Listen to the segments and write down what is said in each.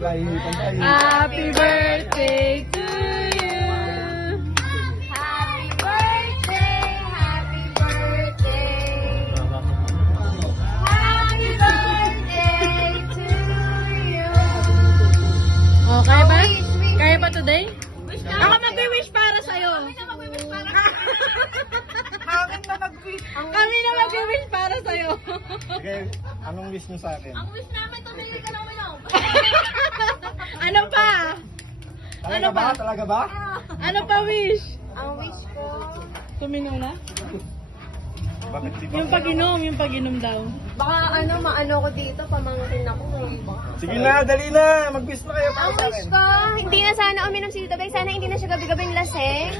Happy birthday to you. Happy birthday, happy birthday. Happy birthday to you. Oh, kaya ba? Wish, wish. Kaya ba today? Wish ka. Ako mag-wish para sa'yo. Kami na mag-wish para Kami na mag-wish para sa'yo. Sige, anong wish niyo sa akin? Ang wish namin, tumili ka ng uminom. Ano pa? Talaga ba? Talaga ba? Ano pa wish? Ang wish ko, Tuminaw na? Bakit di ba? Yung pag-inom daw. baka maano ko dito, pamangkin ako. Sige na, dali na. Mag-wish na kayo para Ang sa wish akin. ko, hindi na sana uminom si Tito Bay. Sana hindi na siya gabi-gabing laseng.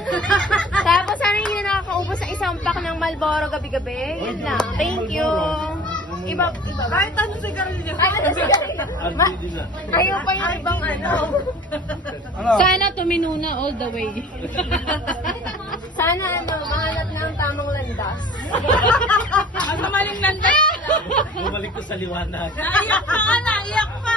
Tapos sana hindi na nakakaubos ng isang pack ng Marlboro gabi-gabi. Yun lang. Thank you. Iba. Kahit ano sigarilyo. Kahit ano sigarilyo. Ayaw pa yung ibang ano. Ano? Sana tumino na all the way. Sana mahanap na ang tamang landas. Ang maling landas. Bumalik ko sa liwanag. Naiyak pa nga, naiyak pa.